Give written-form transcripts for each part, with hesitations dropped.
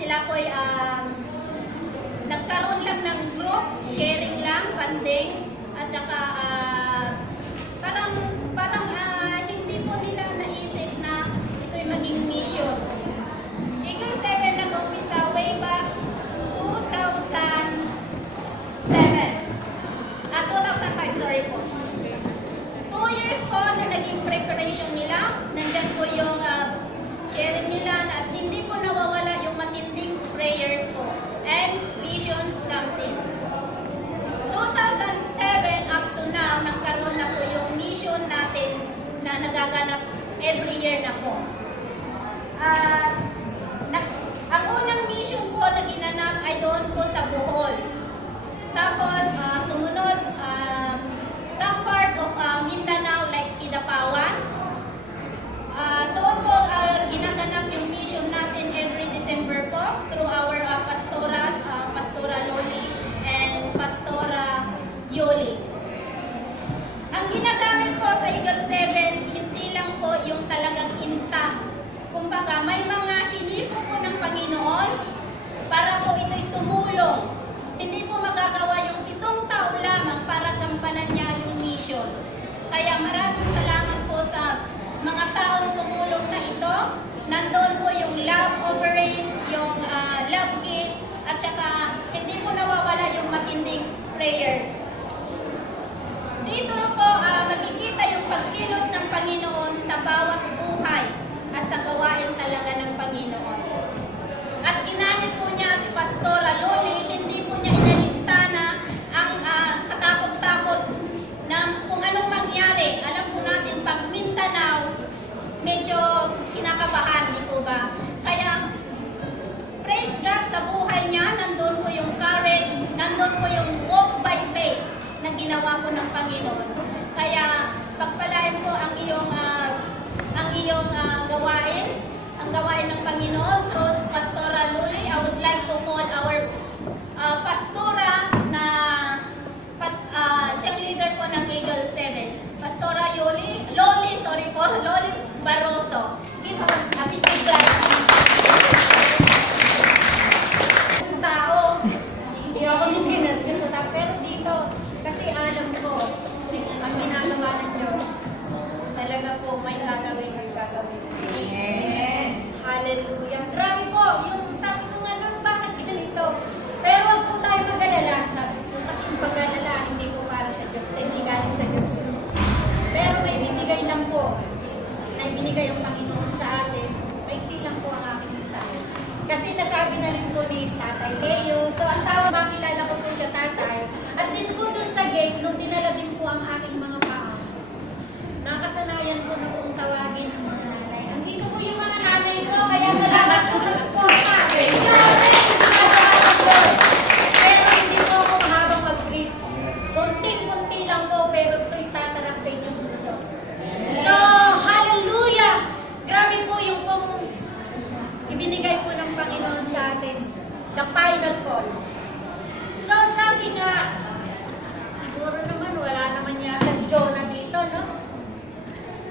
Sila po'y nagkaroon lang ng group, sharing lang, banding, at saka parang hindi po nila naisip na ito'y maging mission. Eagle 7 nag-umpisa way back 2005, sorry po. 2 years po na naging preparation nila. Nandyan po yung sharing nila at hindi po nawawala yung matinding prayers po. And visions comes in. 2007 up to now, nagkaroon na po yung mission natin na nagaganap every year na po. Ang unang mission po na ginanap ay doon po sa Bohol. Tapos, sumunod, some part of Mindanao like Kidapawan. Doon po ginaganap yung mission natin every December po through our pastoras, Pastora Loli and Pastora Yoli. Ang ginagamit po sa Eagle 7, hindi lang po yung talagang intact. Kumbaga, may mga hinipo po ng Panginoon para po ito'y tumulong. Hindi po magagawa yung 7 tao lamang para gampanan niya yung mission. Kaya maraming salamat po sa mga taong tumulong na ito. Nandun po yung love offerings, yung love gift, at saka hindi po nawawala yung matinding prayers. Dito po makikita yung pagkilos ng Panginoon sa bawat buhay at sa gawain talaga ng Panginoon. At ginamit po niya si Pastora Loli, hindi po niya inalintana ang katakot-takot na kung anong mangyari. Alam po natin, pag Mindanao, medyo kinakabahan, di po ba? Kaya, praise God sa buhay niya, nandun po yung courage, nandun po yung walk by faith na ginawa po ng Panginoon. Kaya, pagpalain po ang iyong gawain, ang gawain ng Panginoon through Pastora Loli. I would like to call our pastora na siyang leader po ng Eagle 7. Pastora Loli Barroso. Give her a big clap. Tao, hindi ako naging pero dito, kasi alam ko, ang ginagawa ng Diyos, talaga po may gagawin at gagawin. Amen. Hallelujah. Grabe po, yung sabi ko nga nun, bakit ganito? Pero wag po tayo mag-alala. Sabi ko, kasi yung pag-alala, hindi po para sa Diyos, hindi galing sa Diyos. Pero may binigay lang po, na binigay yung Panginoon sa atin, may silang po ang aking mensahe. Kasi nasabi na rin po ni Tatay Leo, so ang tawag, makilala ko po siya tatay, at din po dun sa gate, nung dinala din po ang aking mga paa, nakasanayan ko na pong tawagin ang mga nanay. Andito po yung mga nanay ko, kaya salamat po sa suporta. Pero hindi po ako mahabang mag-preach. Kunting-kunti lang po, pero ito'y tatalak sa inyong puso. So, hallelujah! Grabe po yung pong ibinigay po ng Panginoon sa atin. The final call. So, sabi nga, siguro naman, wala naman yata Jonah dito, no?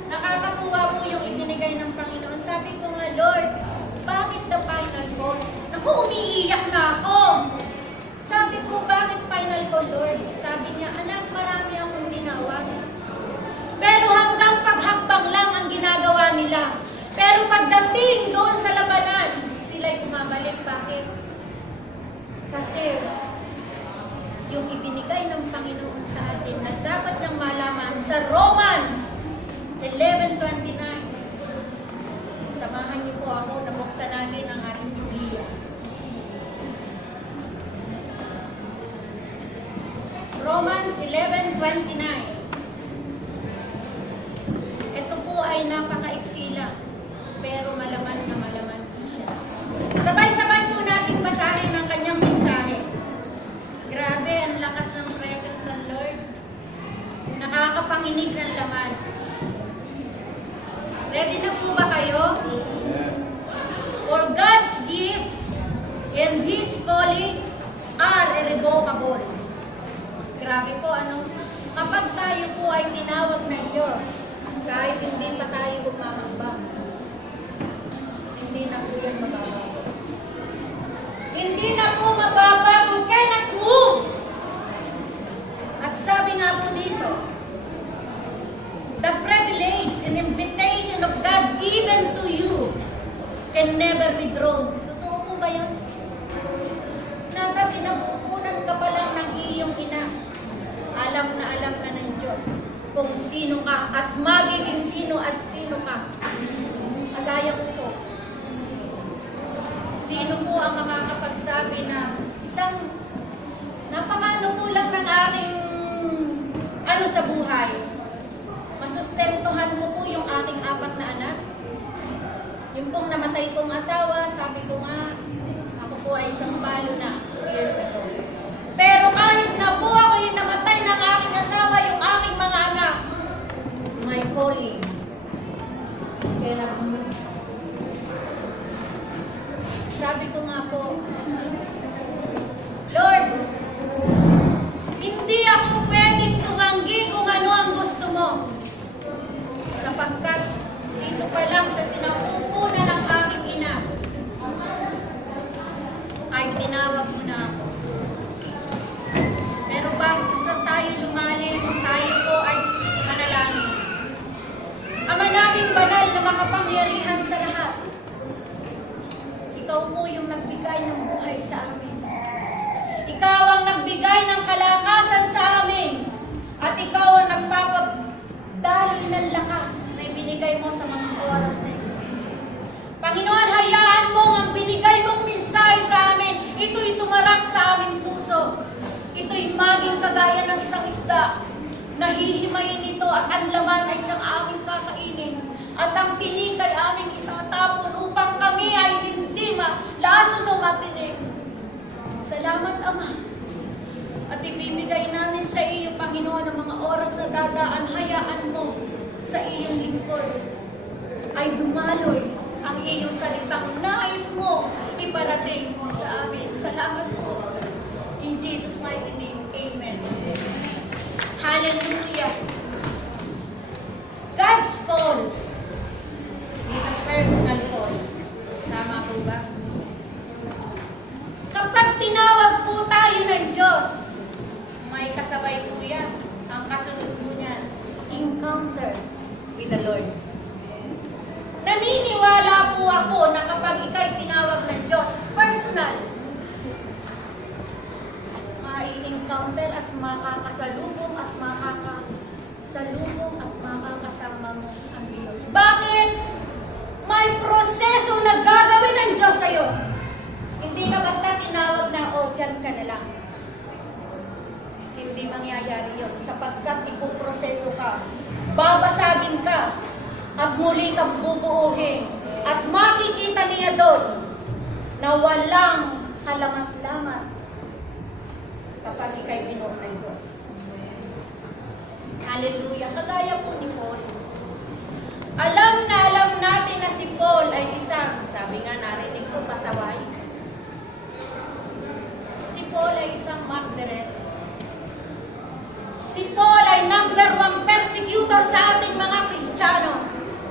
Nakakakuha po yung ibinigay ng Panginoon. Sabi ko nga, Lord, bakit the final call? Naku, umiiyak na ako. Sabi ko, bakit final call, Lord? Sabi niya, anak, marami akong ginawa. Pero hanggang paghakbang lang ang ginagawa nila. Pero pagdating doon sa labanan, sila'y bumabalik. Bakit? Kasi yung ibinigay ng Panginoon sa atin na dapat niyang malaman sa Romans 11:29. Samahan niyo po ako, nabuksan natin ang ating Biblia. Romans 11:29. Ito po ay napakaiksi lang, pero malaman na malaman siya. Sabay-sabay po natin basahin ang kanyang mensahe. Grabe, ang lakas ng presence ng Lord. Nakakapanginig ng laman. Ready na po ba kayo? For God's gift and His calling are irrevocable. Grabe po, ano? Kapag tayo po ay tinawag ng Diyos, kahit hindi pa tayo gumahambang, hindi na po yan magagawa. can never be thrown. Totoo po ba yan? Nasa sinapupunan ka pa lang ng iyong ina. Alam na ng Diyos kung sino ka at magiging sino at sino ka. Agaya ko po. Sino po ang makakapagsabi na isang napakaano po lang ng aking ano sa buhay? Masustentuhan ko po yung aking 4 na anak. Yung pong namatay kong asawa, sabi ko nga, ako po ay isang balo na years ago. Pero kahit na po ako yung namatay ng aking asawa, yung aking mga anak, my calling. Kaya sabi ko nga po, Lord, hindi ako pwedeng tumanggi kung ano ang gusto mo. Sapagkat dito pa lang sa sinapupunan ng aking ina, ay tinawag mo na ako. Pero bago tayo lumalim, tayo po ay manalangin. Ama naming banal na makapangyarihan sa lahat, ikaw po yung nagbigay ng buhay sa amin. Ikaw ang nagbigay ng kalakasan sa amin. At ikaw ang nagpapadali ng lakas na ibinigay mo sa mga oras na ito. Panginoon, hayaan mo ang binigay mong mensahe sa amin. Ito'y tumarak sa aming puso. Ito'y maging kagaya ng isang isda. Nahihimayin ito at ang laman ay siyang aming kakainin. At ang tinig ay aming itatapon upang kami ay hindi lason o matinig. Salamat, Ama. At ibibigay namin sa iyo, Panginoon, ang mga oras na dadaan. Hayaan mo sa iyong lingkod ay dumaloy ang iyong salitang nais mo iparating sa amin. Salamat po. In Jesus' mighty name, Amen. Hallelujah. God's call is a personal call. Tama po ba? Kapag tinawag po tayo ng Diyos, may kasabay po yan. Ang kasunod po niyan, encounter with the Lord. Naniniwala po ako na kapag ika'y tinawag ng Diyos, personal, mai-encounter at makakasalubong at makakasama mo ang Diyos. Bakit? May prosesong nagagawin ng Diyos sa'yo. Hindi ka basta tinawag na, oh, dyan ka na lang. Hindi mangyayari yun, sapagkat ipoproseso ka, babasagin ka, at muli kang bubuuhin. At makikita niya doon na walang kalamat-lamat kapag ika'y binuo ng Diyos. Hallelujah. Kagaya po ni Paul. Alam natin na si Paul ay isang, sabi nga narinig ko pasaway, si Paul ay isang martyr. Si Paul ay #1 persecutor sa ating mga Kristiyano.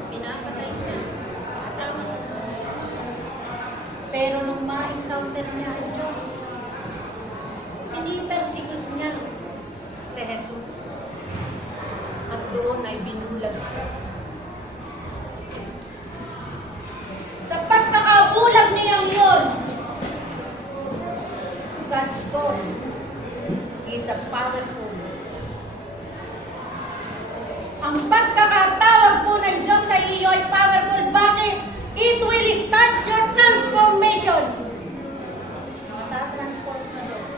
Pinapatay niya. Tama. Pero nung ma-encounter niya ang Diyos, pinipersecute niya si Jesus. At doon ay binulag siya. Sa pagkakabulag niyang yun, God's call is a powerful. Ang pagkakatawag po ng Diyos sa iyo ay powerful. Bakit? It will start your transformation. Matatransform na doon.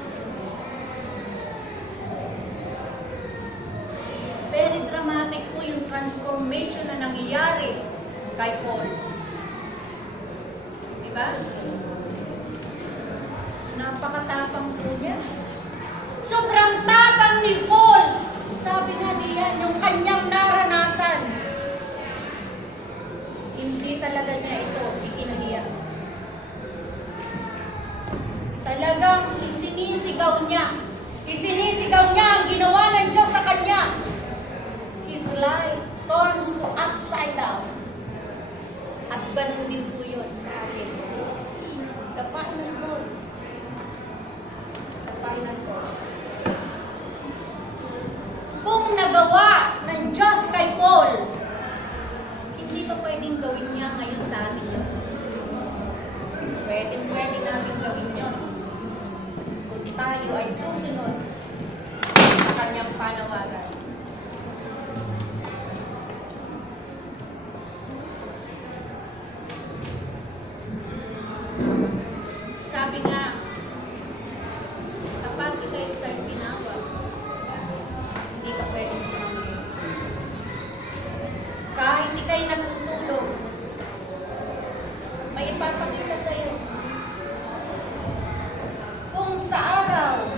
Very dramatic po yung transformation na nangyayari kay Paul. Diba? Napakatapang po niya. Sobrang tapang ni Paul. Sabi nga diyan, yung kanyang naranasan, hindi talaga niya ito ikinahiya. Talagang isinisigaw niya ang ginawa ng Diyos sa kanya. His life turns to upside down. At ganun din po yun sa akin. The final goal. The final goal. Kung nagawa ng Diyos kay Paul, hindi pa pwedeng gawin niya ngayon sa atin. pwede natin gawin yun. Kung tayo ay susunod sa kanyang panawagan. Sabi nga, kapag ikay isa'y pinawag, hindi ka pwedeng tumanggi. Kahit ikay natutulog, may ipapakita sa iyo. Kung sa araw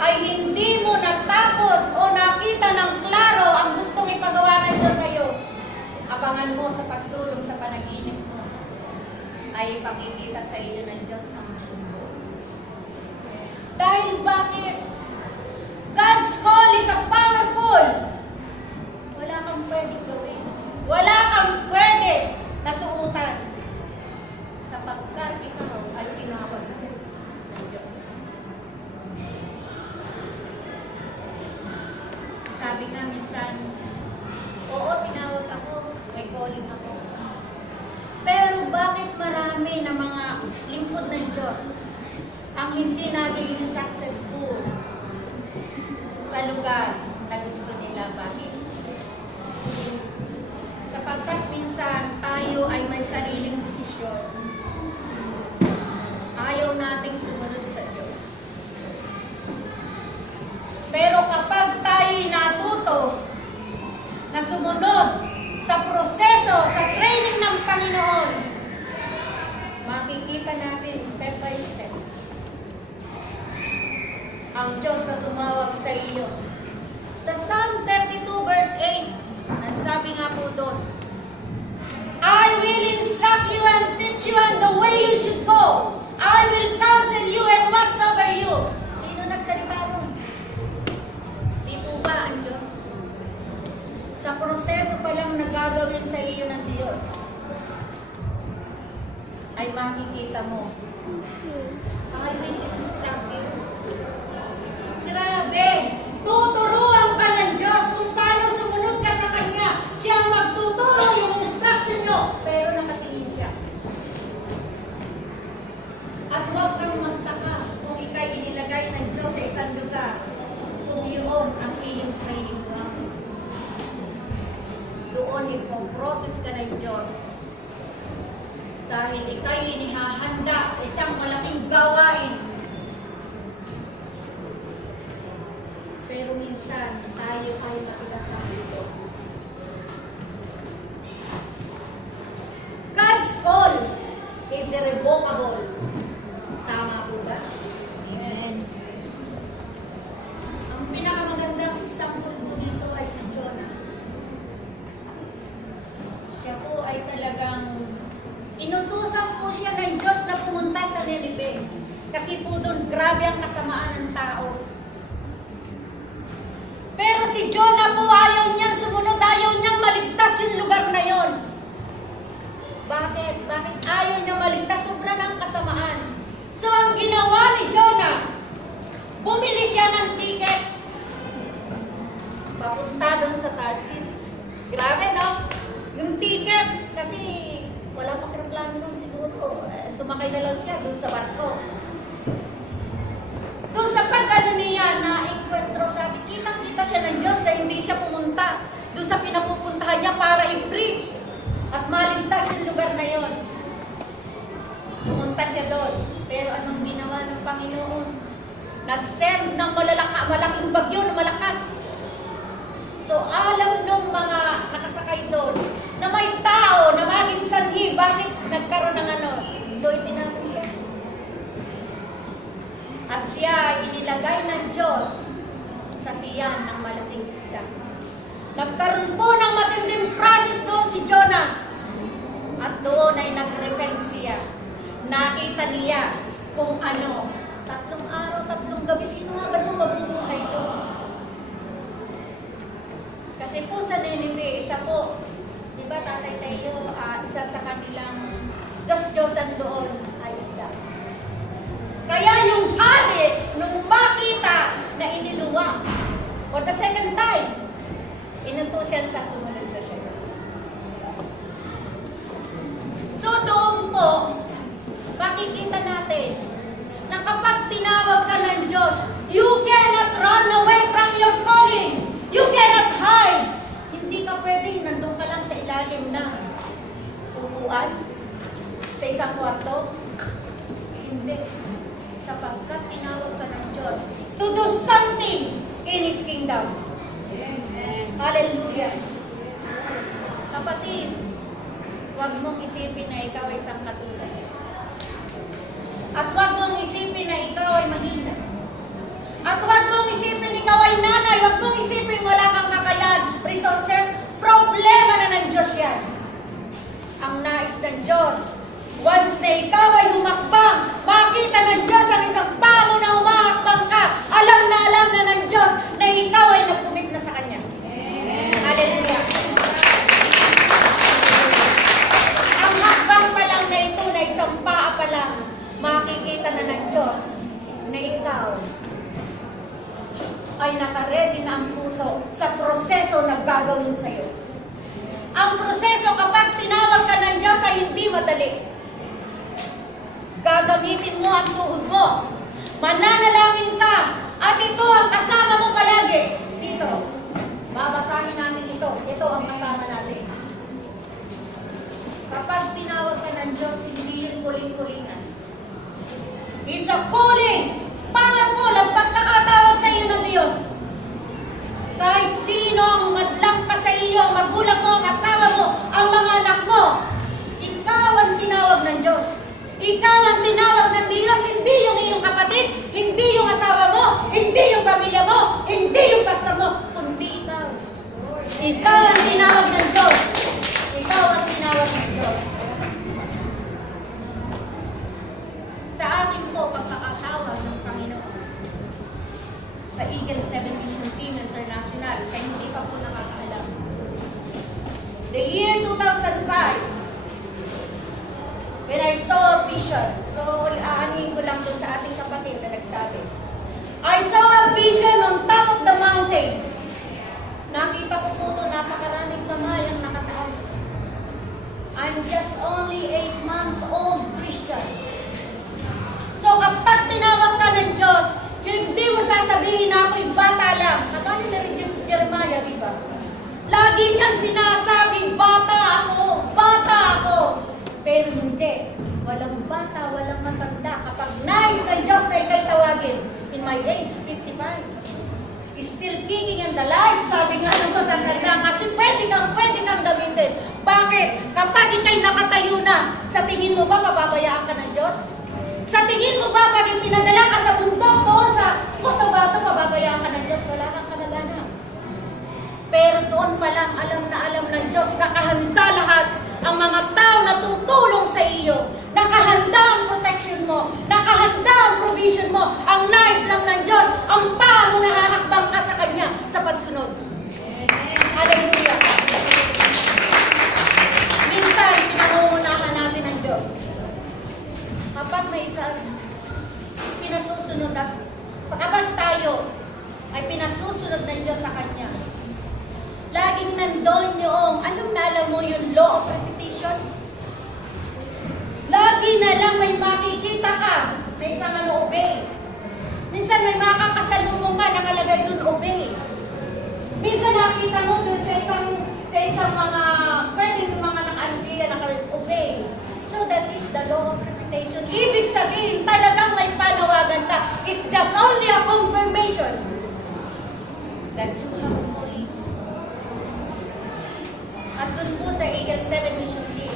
ay hindi mo natapos o nakita ng klaro ang gustong ipagawa ng Diyos sa iyo, abangan mo sa pagtulog sa panaginip mo ay ipakikita sa iyo ng Diyos ang masundo. Dahil bakit? God's call is a powerful. Wala kang pwedeng gawin. Wala kang pwede nasuutan. Sapagkat ikaw ay tinawag ng Diyos. Sabi nga minsan, oo, tinawag ako, may calling ako. Pero bakit marami na mga lingkod ng Diyos ang hindi naging successful sa lugar na gusto nila? Bakit? Sapagkat minsan tayo ay may sariling desisyon. Ayaw nating sumunod sa Diyos. Pero kapag tayo'y natuto na sumunod sa proseso, sa training ng Panginoon, makikita natin step by step ang Diyos na tumawag sa iyo. Sa Psalm 32 verse 8, ang sabi nga po doon, I will instruct you and teach you on the way you should go. I will counsel you and watch over you. Sino nagsalita nun? Di po ba ang Diyos? Sa proseso pa lang na gagawin sa iyo ng Diyos, ay makikita mo, I will instruct you. Grabe! Tuturuan ka ng Diyos kung paano sumunod ka sa Kanya. Siya ang magtuturo yung instruction nyo. Pero nakatingin siya. At huwag kang magtaka kung ikay inilagay ng Diyos sa isang lugar kung yun ang iyong training ground. Doon ipoprocess ka ng Diyos. Dahil ikay inihahanda sa isang malaking gawain. Pero minsan, tayo ay makilasang dito. God's call is irrevocable. Tama po ba? Amen. Ang pinakamagandang example mo dito ay si Jonah. Siya po ay talagang inutusan po siya ng Diyos na pumunta sa Nineveh. Kasi po doon, grabe ang kasamaan ng tao. Pero si Jonah po ayaw niyang sumunod, ayaw niyang maligtas yung lugar na yon. Bakit? Bakit ayaw niyang maligtas? Sobra ng kasamaan. So ang ginawa ni Jonah, bumili siya ng ticket. Papunta doon sa Tarsis. Grabe, no? Yung ticket, kasi wala pang reklamo nun siguro. Sumakay na lang siya doon sa barko. Doon sa pag-ano niya, na-encuentro, sabi, kitang-kita siya ng Diyos na hindi siya pumunta doon sa pinapupuntahan niya para i-preach at maligtas yung lugar na yon. Pumunta siya doon. Pero anong ginawa ng Panginoon? Nag-send ng malaking bagyo na malakas. So alam nung mga nakasakay doon na may tao na maging sanhi, bakit nagkaroon ng ano? So itinapon siya. At siya inilagay ng Diyos sa tiyan ng malaking isda. Nagkaroon po ng matinding process doon si Jonah. At doon ay nag-repent siya. Nakita niya kung ano, 3 araw, 3 gabi, sino nga ba nung mabubuhay doon? Kasi po sa Nineveh, isa po, di ba Tatay Tayo, isa sa kanilang Diyos-Diyosan doon ay isda. Kaya yung hari, nung makita na iniluwang, for the second time, inutos siya sa sumunod na siya. So doon po, Diyos. You cannot run away from your calling. You cannot hide. Hindi ka pwedeng nandun ka lang sa ilalim ng upuan sa isang kwarto. Hindi. Sapagkat tinawag ka ng Diyos to do something in His kingdom. Hallelujah. Kapatid, huwag mong isipin na ikaw ay isang katulad. At huwag mong isipin na ikaw ay mahina. At huwag mong isipin ikaw ay nanay. Huwag mong isipin wala kang kakayahan, resources. Problema na ng Diyos yan. Ang nais ng Diyos, once na ikaw ay humakbang, makita ng Diyos ang isang pango na humahakbang ka. Alam na ng Diyos na ikaw ay nagkumit na sa Kanya. Hallelujah. Ang hakbang pa lang na ito, na isang paa pa lang, makikita na ng Diyos na ikaw ay nakaredy na ang puso sa proseso na gagawin sa iyo. Ang proseso kapag tinawag ka ng Diyos ay hindi madali. Gagamitin mo ang tuhod mo. Mananalangin ka. At ito ang kasama mo palagi. Dito. Babasahin natin ito. Ito ang kasama natin. Kapag tinawag ka ng Diyos, hindi yung kuling-kulingan. It's a calling. Powerful ang pagkakatawag sa iyo ng Diyos. Kahit sino ang madlang pa sa iyo, magulang mo, kasama mo, ang mga anak mo, ikaw ang tinawag ng Diyos. Ikaw ang tinawag ng Diyos, hindi yung iyong kapatid, hindi yung asawa mo, hindi yung pamilya mo, hindi yung pastor mo, kundi ikaw. Ikaw ang tinawag ng Diyos. Ikaw ang tinawag ng Diyos. Sa akin po, pagkakatawag ng Panginoon, sa Eagle 7 Mission Team International, kaya hindi pa po nakakaalam. The year 2005, when I saw a vision, so aanin ko lang doon sa ating kapatid na nagsabi, I saw a vision on top of the mountain. Nakita ko po ito, napakaraming kamay ang nakataas. I'm just only 8 months old Christian. So kapag tinawag ka ng Diyos, hindi mo sasabihin na ako'y bata lang. Nakali na rin yung Jeremiah, di ba? Lagi niyang sinasabing, bata ako. Pero hindi. Walang bata, walang matanda. Kapag nais ng Diyos na ikay tawagin, in my age, 55, is still kicking in the life. Sabi nga ng matanda, kasi pwede kang gamitin. Bakit? Kapag ikay nakatayo na, sa tingin mo ba pababayaan ka ng Diyos? Sa tingin mo ba pag pinadala ka sa bundok doon sa Cotabato, pababayaan ka ng Diyos? Wala kang kalabanan. Pero doon pa lang alam ng Diyos, nakahanda lahat ang mga tao na tutulong sa iyo. Nakahanda ang protection mo. Nakahanda ang provision mo. Ang nais lang ng Diyos, ang paa mo na hahakbang ka sa Kanya sa pagsunod. Hallelujah. Minsan, pinangungunahan natin ang Diyos. Kapag may pinasusunod, kapag tayo ay pinasusunod ng Diyos sa Kanya, laging nandun yung, anong naalam mo yung law of repetition? Lagi na lang may makikita ka, may isang obey. Minsan may makakasalubong ka, nakalagay dun obey. Minsan nakita mo dun sa isang mga, pwede mga naka-aldiya, naka-obey. So that is the law of repetition. Ibig sabihin, talagang may panawagan ka. It's just only a confirmation that you have obeyed. At dun po sa Eagle 7 Mission Team,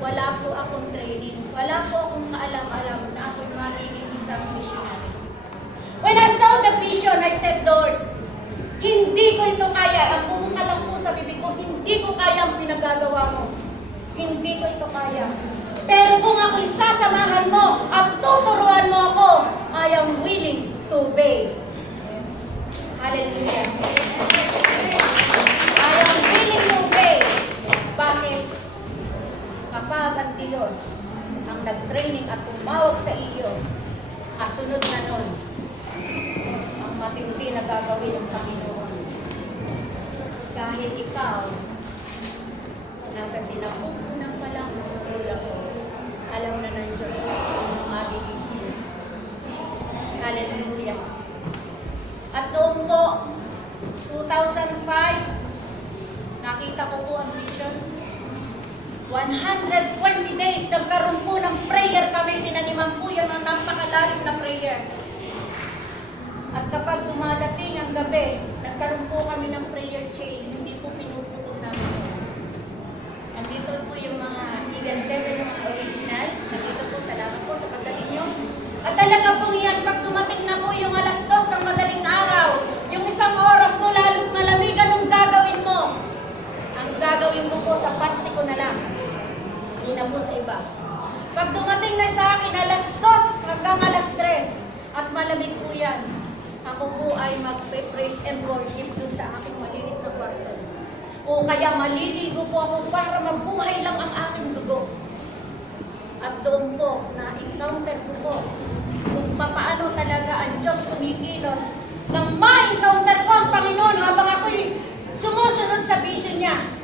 wala po akong training. Wala po akong kaalam-alam na ako'y magiging isang missionary. When I saw the vision, I said, Lord, hindi ko ito kaya. Ang pumunta lang po sa bibig ko, hindi ko kaya ang pinagagawa mo. Hindi ko ito kaya. Pero kung ako'y sasamahan mo at tuturuan mo ako, I am willing to obey. Yes. Hallelujah. I am willing to obey. Bakit? Kapag ang Diyos ang nag-training at tumawag sa iyo, kasunod na nun, ang matindi na gagawin ng Panginoon. Dahil ikaw, nasa sinapupunan pa lang, alam na ng Diyos ang magigising. Hallelujah. At noon po, 2005, nakita ko po ang vision. 120 days, nagkaroon po ng prayer kami, tinaniman po yan ang napakalalim na prayer. At kapag dumadating ang gabi, nagkaroon po kami ng prayer chain, hindi po pinuputol namin. Nandito po yung mga Eagle 7 ng original. Nandito po, salamat po sa pagdating nyo. At talaga pong yan, pag dumating na po yung alas 2 ng madaling araw, yung isang oras mo lalo't malamig, anong gagawin mo? Ang gagawin ko po sa parte ko na lang. Hindi na po sa iba. Pag dumating na sa akin alas 2 hanggang alas 3 at malamig po yan, ako po ay mag-praise and worship dun sa aking maliit na kwarto. O kaya maliligo po ako para mabuhay lang ang aking dugo. At doon po, na-encounter ko po kung paano talaga ang Diyos kumikilos. Nang ma-encounter ko ang Panginoon habang ako'y sumusunod sa vision niya,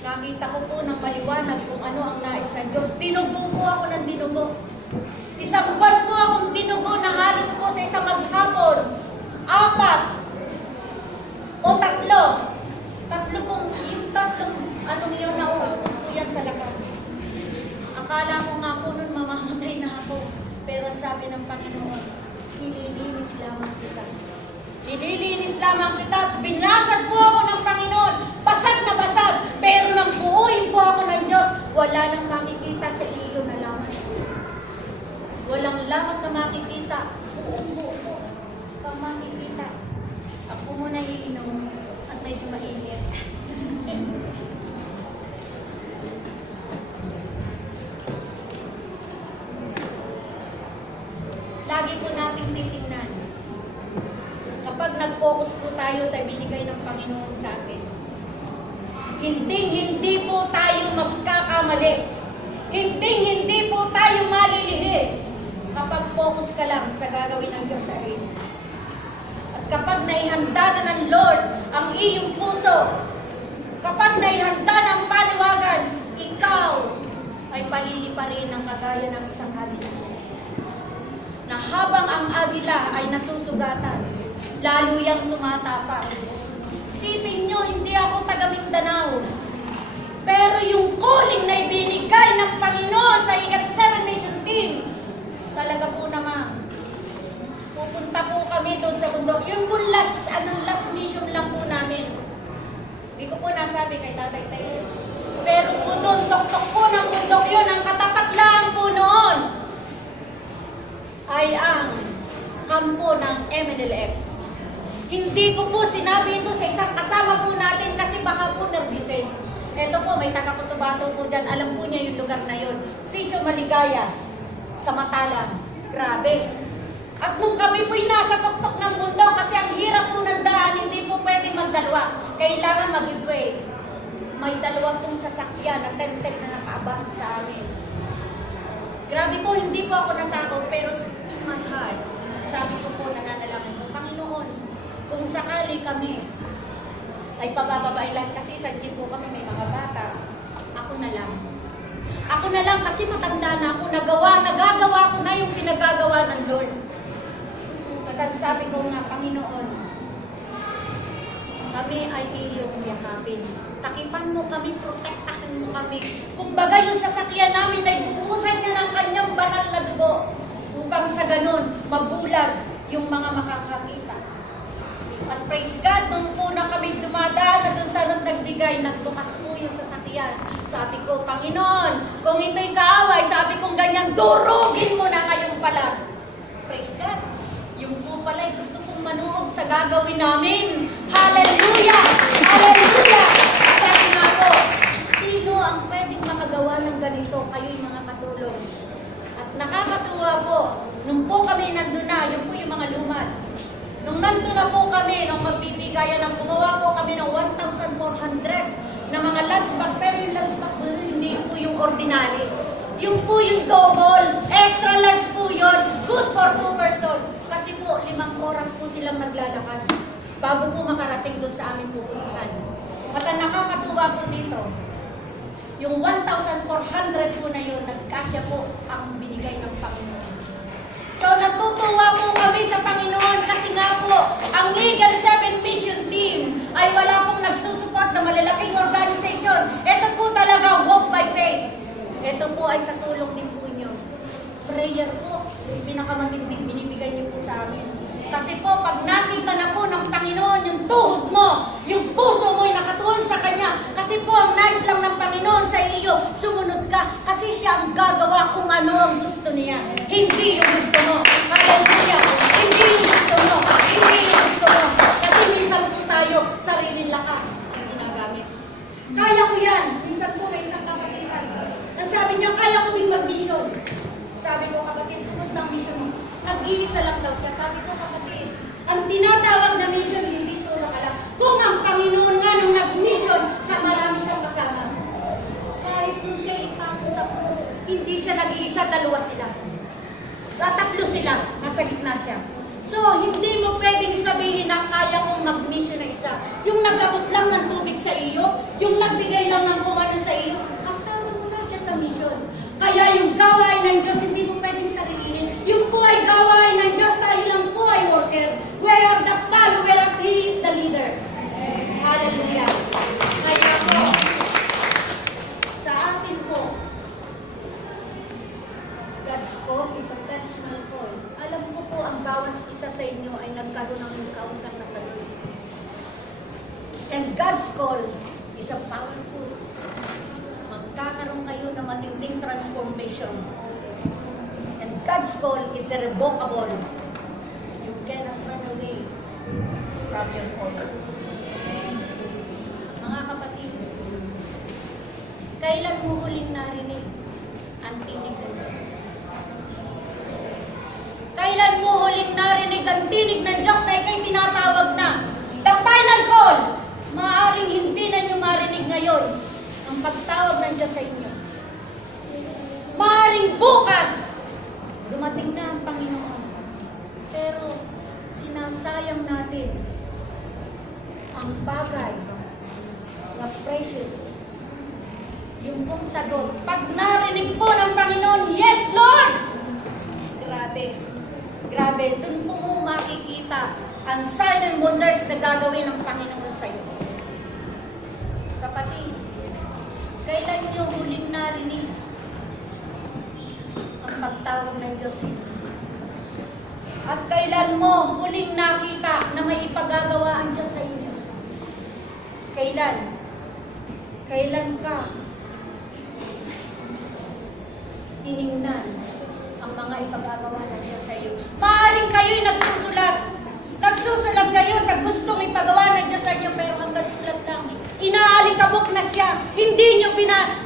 nakita ko po ng maliwanag kung ano ang nais ng Diyos. Dinugo po ako ng dinugo. Isang buwan po akong dinugo na halos po sa isang maghapon. 4 o 3. Tatlo pong, yung tatlong, anong yun, nauubos po yan sa lakas. Akala ko nga po nun mamamatay na ako. Pero sabi ng Panginoon, nililinis lamang kita. Nililinis lamang kita at binasag po ako ng Panginoon. Basag na basag. Pero nang buuin po ako ng Diyos, wala nang makikita sa iyo na laman. Walang lamat na makikita. Buo po. Pang makikita. Ako muna iinom at medyo mainit. Lagi po natin titingnan. Kapag nag-focus po tayo sa binigay ng Panginoon sa atin, hindi po tayo magkakamali. Hindi po tayo malilihis kapag focus ka lang sa gagawin ng Diyos sa iyo. At kapag naihanda na ng Lord ang iyong puso, kapag naihanda ng paniwagan, ikaw ay palili pa rin ng kagaya ng isang agila. Na habang ang agila ay nasusugatan, lalo yang tumatapak. Sipin nyo, hindi ako taga Mindanao. Pero yung calling na ibinigay ng Panginoon sa Eagle 7 Mission Team, talaga po naman, pupunta po kami doon sa bundok. Yung po last mission lang po namin. Hindi ko po nasabi kay Tatay Tayo. Pero po doon, tok-tok po ng bundok yun, ang katapat lang po noon ay ang kampo ng MNLF. Hindi ko po sinabi ito sa isang kasama po natin kasi baka po nervisin. Ito po, may taga-Cotabato po dyan. Alam po niya yung lugar na yun. Sitio Maligaya, sa Matalang. Grabe. At nung kami po'y nasa tuktok ng bundok kasi ang hirap po ng daan, hindi po pwedeng magdalwa. Kailangan mag-giveaway. May dalawang pong sasakyan na tempted na nakaabang sa amin. Grabe po, hindi po ako natakot, pero in my heart, sabi ko po, nananalangin ko, Panginoon, kung sakali kami ay pabababain lahat kasi sa jeep po kami may mga bata, ako na lang. Ako na lang kasi matanda na ako, nagagawa ko na yung pinagagawa ng Lord. At sabi ko nga, Panginoon, kami ay iyong yakapin. Takipan mo kami, protektahan mo kami. Kumbaga yung sasakyan namin ay buhusan niya ng kanyang banal na dugo upang sa ganun, mabulag yung mga makakakita. At praise God, nung una kami dumadaan na doon sa nagbigay, nagbukas po yung sasakyan. Sabi ko, Panginoon, kung ito'y kaaway, sabi kong ganyan, durugin mo na ngayon pala. Praise God. Yung po pala'y gusto kong manuhog sa gagawin namin. Hallelujah! Hallelujah! Sabi nga po, sino ang pwedeng makagawa ng ganito? Kayo'y mga katulong. At nakakatuwa po, nung po kami nandun na, yung po yung mga lumad. Nung nandun na po kami, nung magbibigayan, nang gumawa po kami ng 1,400 na mga lunch bag, pero yung lunch bag po hindi po yung ordinary. Yung po yung double, extra large po yun, good for 2 person. Kasi po, 5 oras po silang naglalakad bago po makarating doon sa aming pupuntahan. At ang nakakatuwa po dito, yung 1,400 po na yun, nagkasya po ang binigay ng Panginoon. So natutuwa po kami po ay sa tulong din po niyo. Prayer po, pinakamatinding binibigay niyo po sa amin. Kasi po, pag nakita na po ng Panginoon yung tuhod mo, yung puso mo ay nakatuon sa Kanya, kasi po ang nais lang ng Panginoon sa iyo, sumunod ka, kasi siya ang gagawa kung ano ang gusto niya. Hindi yung gusto mo. Hallelujah. Hindi yung gusto mo. Hindi yung gusto mo. Kasi minsan po tayo, sariling lakas ang ginagamit. Kaya ko yan. Minsan po may isang kapatiran. Nasabi niya, kaya ko din mag-mission. Sabi ko, kapatid, kumusta ang mission mo? Nag-iisa lang daw siya. Sabi ko, kapatid, ang tinatawag na mission, hindi solo ka lang. Kung ang Panginoon nga nung nag-mission, na marami siyang kasama. Kahit nung siya ipako sa krus, hindi siya nag-iisa, dalawa sila. Tatlo sila, nasa gitna siya. So, hindi mo pwedeng sabihin na kaya kong mag-mission na isa. Yung nag-abot lang ng tubig sa iyo, yung nagbigay lang ng kung ano sa iyo, kasama mo na siya sa mission. Kaya yung gawain ng Diyos, hindi mo pwedeng sarilihin. Yung po ay gawain ng Diyos, tayo lang po ay worker. We are the follower at He is the leader. Hallelujah. Kaya po, sa atin po, God's call is a personal call. Alam ko po, ang bawat isa sa inyo ay nagkaroon ng encounter na sa Diyos. And God's call is a powerful. Magkakaroon kayo ng matinding transformation. And God's call is irrevocable. You cannot run away from your call. Mga kapatid, kailan mo huling narinig ang tinig ng Diyos? Kailan mo huling narinig ang tinig ng Diyos na ikay tinatawag na? The final call! Maaaring hindi na nyo marinig ngayon ang pagtawag ng Diyos sa inyo. Maaaring bukas, dumating na ang Panginoon. Pero sinasayang natin ang bagay na precious. Yung pong sagot. Pag narinig po ng Panginoon, yes, Lord! Grabe. Grabe. Doon po mo makikita ang sign and wonders na gagawin ng Panginoon sa iyo. Kapatid, kailan niyo huling narinig ang pagtawag ng Diyos? At kailan mo huling nakita na may ipagagawa ang Diyos sa inyo? Kailan? Kailan ka tiningnan ang mga ipagagawa ng Diyos sa iyo? Maaaring kayo'y nagsusulat. Nagsusulat kayo sa gustong ipagawa ng Diyos sa inyo, pero hanggang sulat lang. Inaalikabok na siya. Hindi nyo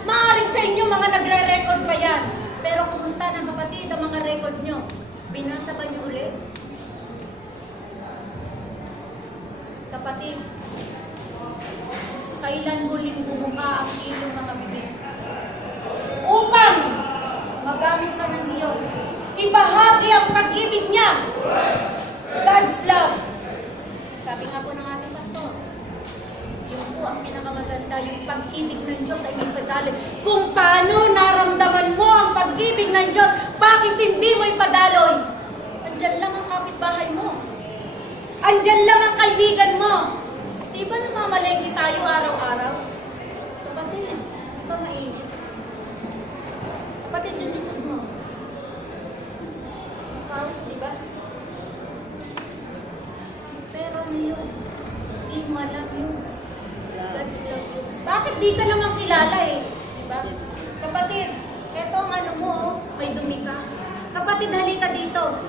maaaring sa inyo mga nagre-record pa yan. Pero kumusta ng kapatid ang mga record nyo? Binasa ba nyo ulit? Kapatid, kailan huling bumuka ang ilong ng bibig? Upang magamit ka ng Diyos. Ibahagi ang pag-ibig niya. God's love. Sabi nga po ng ating pastor, yun po ang pinakamaganda, yung pag-ibig ng Diyos ay may padaloy. Kung paano naramdaman mo ang pag-ibig ng Diyos, bakit hindi mo ipadaloy? Andyan lang ang kapitbahay mo. Andyan lang ang kaibigan mo. Di ba namamalengke tayo araw-araw? Kapatid, di ba mainit? Kapatid, yung likod mo. Pawis, di ba? Pero yun, di mo alam yun. God's love yun. Bakit di ka naman kilala eh? Diba? Kapatid, eto ang ano mo, may dumi ka. Kapatid, halika dito.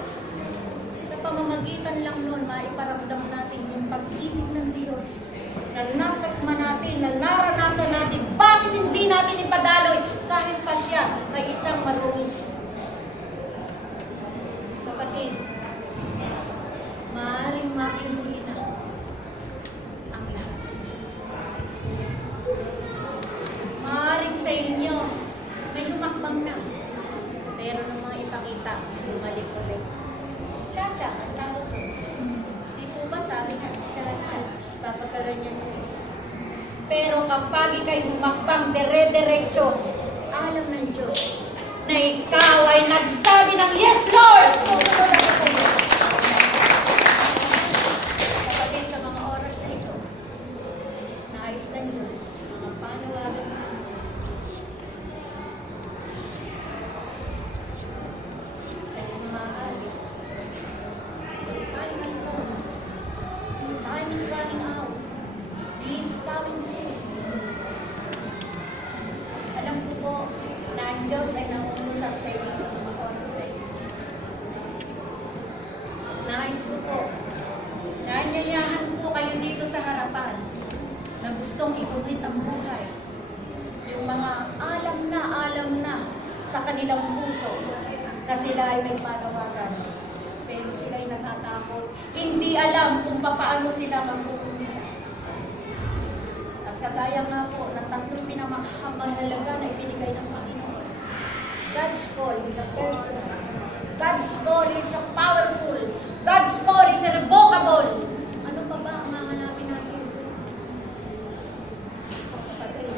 Sa pamamagitan lang nun, maiparamdam natin yung pag-ibig ng Diyos. Na natakman natin, na naranasan natin. Bakit hindi natin ipadaloy? Kahit pa siya, may isang marungis. Kapatid, maaaring makinuwi na ang lahat. Maaaring sa inyo, may humakbang na. Pero nung mga ipakita, bumalik ulit. Cha-cha, ang tawag ko. Di po ba sabi nga, cha-cha, papagkaganyan mo. Pero kapag ikay humakbang dire-diretso, alam ng Diyos na ikaw ay nagsabi ng, yes, Lord! Sumunod ako sa iyo. Kapatid, sa mga oras na ito, nais ng Diyos, mga panawagan sa iyo. Diyos ay nangungusap sa inyo sa mga oras na ito. Nais ko po, nanyayahan po kayo dito sa harapan na gustong iguhit ang buhay. Yung mga alam na sa kanilang puso na sila ay may panawagan. Pero sila ay natatakot. Hindi alam kung paano sila mag-uumpisa. At kagaya nga po ng tatlong pinamahalaga na ibinigay ng Panginoon. God's call is a personal. God's call is a powerful. God's call is irrevocable. Ano pa ba ang mahanapin natin? Kapatid,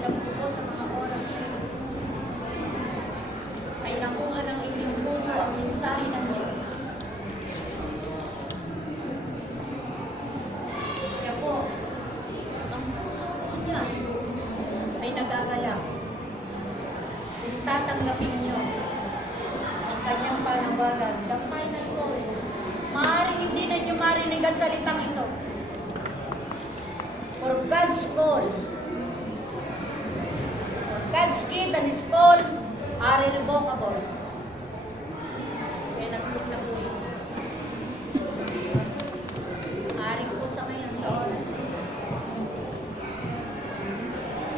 alam ko po sa mga oras ay nakuha ng inyong puso ang mensahe ng Diyos. Siya po, ang puso niya ay nagagalak. Kung tatanggapin niyo ang kanyang panawagan, the final call. Maaaring hindi na niyo marinig ang salitang ito. For God's call, for God's gift and His call are irrevocable. Kaya nag-look na po. Maaaring po sa ngayon sa oras na ito.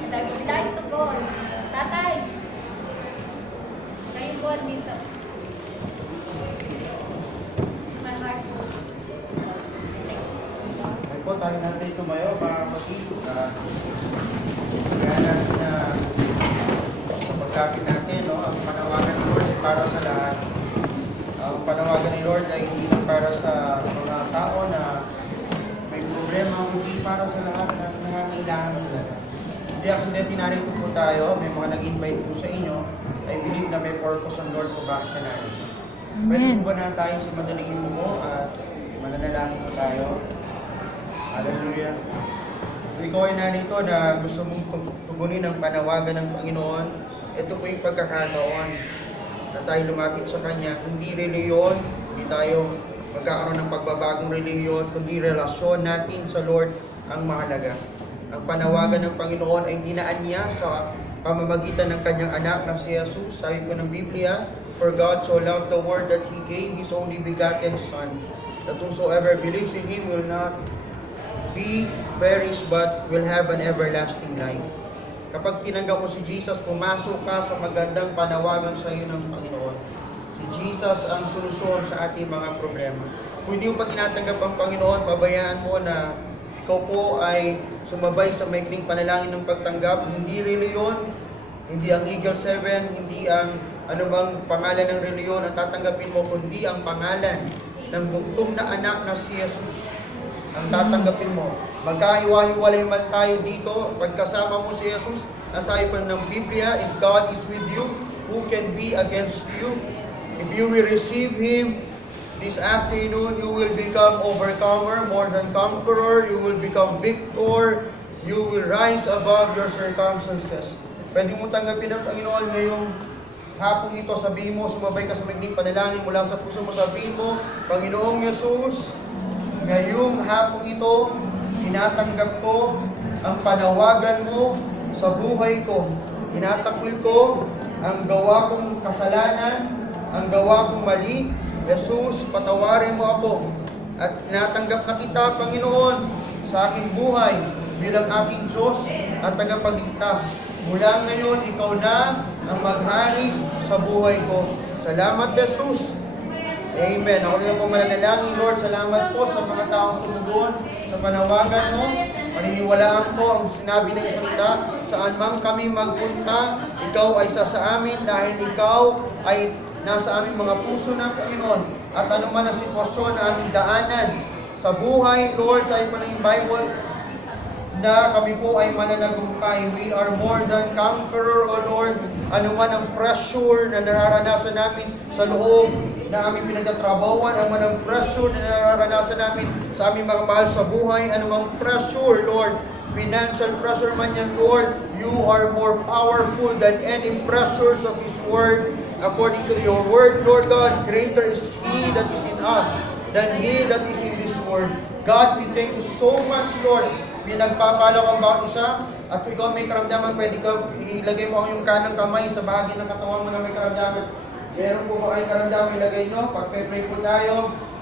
And I would like to go. Tatay, kayo po dito. My heart po. Ay po, tayo natin tumayo para mag-ibig. Kaya natin na sa pagkakit natin, no, ang panawagan ni Lord ay para sa lahat. Ang panawagan ni Lord ay hindi lang para sa mga tao na may problema, hindi para sa lahat na nangangailangan nila. Hindi aksidente narito po tayo, may mga nag-invite po sa inyo. I believe na may purpose ang Lord po bakit na narito. Pwede po ba na tayo sa madaling mo at mananalangin po tayo? Hallelujah. Kung ikaw ay narito na gusto mong tugunin ang panawagan ng Panginoon, ito po yung pagkakataon na tayo lumapit sa Kanya. Hindi reliyon, hindi tayo magkakaroon ng pagbabagong reliyon, kundi relasyon natin sa Lord ang mahalaga. Ang panawagan ng Panginoon ay dinaan niya sa pamamagitan ng Kanyang anak na si Jesus. Sabi po ng Biblia, for God so loved the world that He gave His only begotten Son, that whosoever believes in Him will not be perished but will have an everlasting life. Kapag tinanggap mo si Jesus, pumasok ka sa magandang panawagan sa iyo ng Panginoon. Si Jesus ang solusyon sa ating mga problema. Kung hindi mo pa tinatanggap ang Panginoon, pabayaan mo na ikaw po ay sumabay sa maikling panalangin ng pagtanggap. Hindi reliyon, hindi ang Eagle 7, hindi ang anumang pangalan ng reliyon ang tatanggapin mo, kundi ang pangalan ng bugtong na anak na si Jesus ang tatanggapin mo. Magkahiwa-hiwalay man tayo dito, pagkasama mo si Jesus, nasabi pa ng Biblia, if God is with you, who can be against you? If you will receive Him this afternoon, you will become overcomer, more than conqueror, you will become victor, you will rise above your circumstances. Pwede mo tanggapin ang Panginoon ngayong hapong ito, sabihin mo, sumabay ka sa magning panalangin mula sa puso mo, sabihin mo, Panginoong Jesus, ngayong hapong ito, tinatanggap ko ang panawagan mo sa buhay ko. Tinatakwil ko ang gawa kong kasalanan, ang gawa kong mali. Jesus, patawarin mo ako. At tinatanggap na kita, Panginoon, sa aking buhay bilang aking Diyos at tagapagligtas. Mula ngayon, ikaw na ang maghari sa buhay ko. Salamat, Jesus. Amen. Ako rin po mananalangin, Lord. Salamat po sa mga taong tumugon sa panawagan mo. Paniniwalaan ko ang sinabi ng salita. Saan man kami magpunta, ikaw ay sa amin dahil ikaw ay nasa aming mga puso ng Panginoon. At anuman ang sitwasyon na aming daanan sa buhay, Lord, sa iyo pa ng Bible, na kami po ay mananagumpay. We are more than conqueror, O Lord. Anuman ang pressure na nararanasan namin sa loob na aming pinagtatrabawan, anuman ang pressure na nararanasan namin sa aming mga mahal sa buhay, anumang pressure, Lord, financial pressure man yan, Lord, you are more powerful than any pressures of His Word. According to your Word, Lord God, greater is He that is in us than he that is in this world. God, we thank you so much, Lord. Pinagpapala ko ang bawat isa At kung ikaw may karamdaman, pwede ka ilagay mo ang iyong kanang kamay sa bahagi ng katawan mo na may karamdaman. Meron po ba kayong karamdaman, ilagay nyo? Pag-pray po tayo.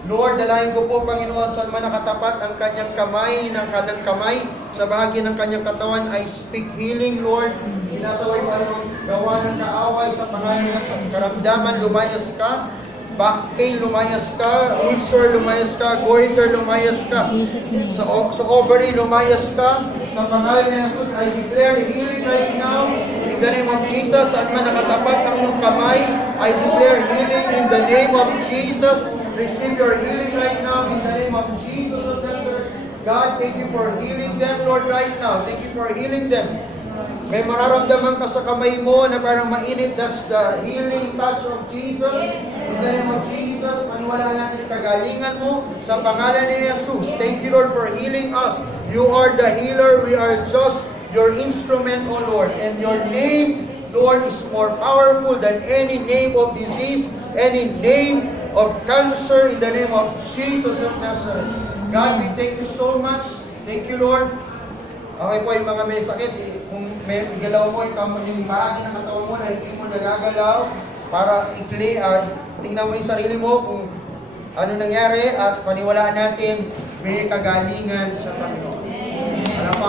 Lord, dalahin ko po, Panginoon, saan man nakatapat ang kanyang kamay, ng kanang kamay, sa bahagi ng kanyang katawan, I speak healing, Lord. Sinasaway ko anong gawa ng kaaway sa pangalan ng karamdaman, lumayas ka. Back pain, lumayas ka. Ulcer, lumayas ka. Goiter, lumayas ka. Sa ovary, lumayas ka. Sa pangalan ng Jesus, I declare healing right now. In the name of Jesus, saan man nakatapat ang iyong kamay, I declare healing in the name of Jesus. Receive your healing right now in the name of Jesus of Nazareth. God, thank you for healing them, Lord, right now. Thank you for healing them. May mararamdaman ka sa kamay mo na parang mainit. That's the healing touch of Jesus. In the name of Jesus, maniwala natin kagalingan mo sa pangalan ni Jesus. Thank you, Lord, for healing us. You are the healer. We are just your instrument, O Lord. And your name, Lord, is more powerful than any name of disease, any name of cancer, in the name of Jesus of Nazareth. God, we thank you so much. Thank you, Lord. Okay po, yung mga may sakit, kung may galaw mo, yung bahagi ng katawan mo na hindi mo nagagalaw, para tingnan mo yung sarili mo kung ano nangyari at paniwalaan natin may kagalingan sa Panginoon. Alam mo